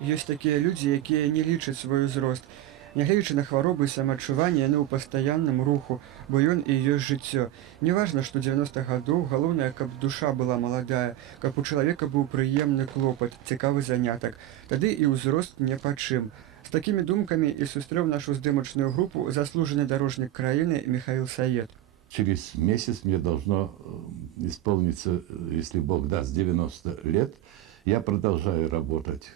Ёсць такія людзі, якія не лічаць свой узрост. Нягледзячы на хваробы і самаадчуванне, яны ў пастаянным руху, бо ён і ёсць жыццё. Неважна, што 90 гадоў, галоўнае, каб душа была маладая, каб у чалавека быў прыемны клопат, цікавы занятак. Тады і ўзрост не па чым. З такімі думкамі і сустрэў нашу здымачную групу заслужаны дарожнік краіны Михаил Саед. Через месяц мне должно исполниться, если Бог даст, 90 лет. Я продолжаю работать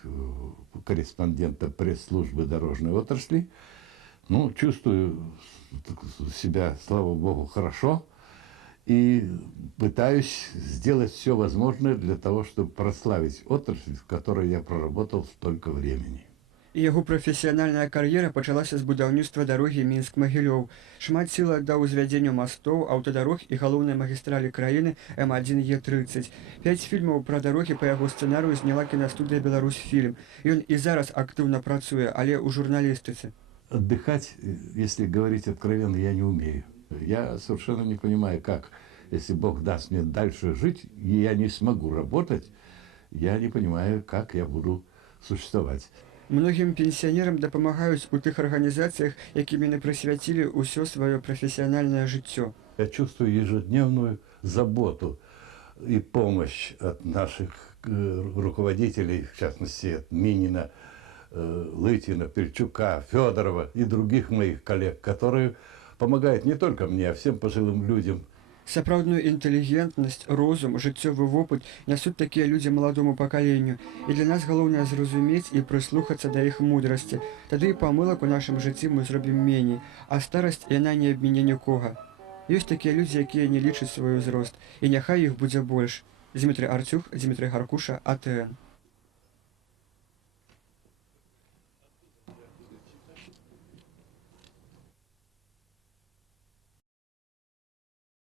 корреспондентом пресс-службы дорожной отрасли. Ну, чувствую себя, слава Богу, хорошо. И пытаюсь сделать все возможное для того, чтобы прославить отрасль, в которой я проработал столько времени. І яго прафесіянальная кар'ера пачалася з будаўніцтва дарогі Мінск-Магілёў. Шмат сіл аддаў узвядзенню мастоў, аўтадарог і галоўнай магістралі краіны М1Е30. 5 фільмаў пра дарогі па яго сцэнарыю зняла кінастудыя «Беларусьфільм». Ён і зараз актыўна працуе, але ў журналістыцы. Отдыхать, если говорить откровенно, я не умею. Я совершенно не понимаю, как, если Бог даст мне дальше жить, и я не смогу работать, я не понимаю, как я буду существовать. Многім пенсіянерам дапамагаюць у тых арганізацыях, якім яны прысвяцілі ўсё сваё прафесіянальнае жыццё. Я чувствую ежедневную заботу и помощь от наших руководителей, в частности, от Минина, Лытина, Пельчука, Федорова и других моих коллег, которые помогают не только мне, а всем пожилым людям. Сапраўдную інтэлігентнасць, розум, жыццёвы вопыт нясуць такія людзі маладому пакаленню. І для нас галоўнае зразумець і прыслухацца да іх мудрасці. Тады і памылак у нашым жыцці мы зробім меней, а старасць яна не абміне нікога. Ёсць такія людзі, якія не лічаць свой узрост, і няхай іх будзе больш. Дзмітрый Арцюх, Дзмітрый Гаркуша, АТН.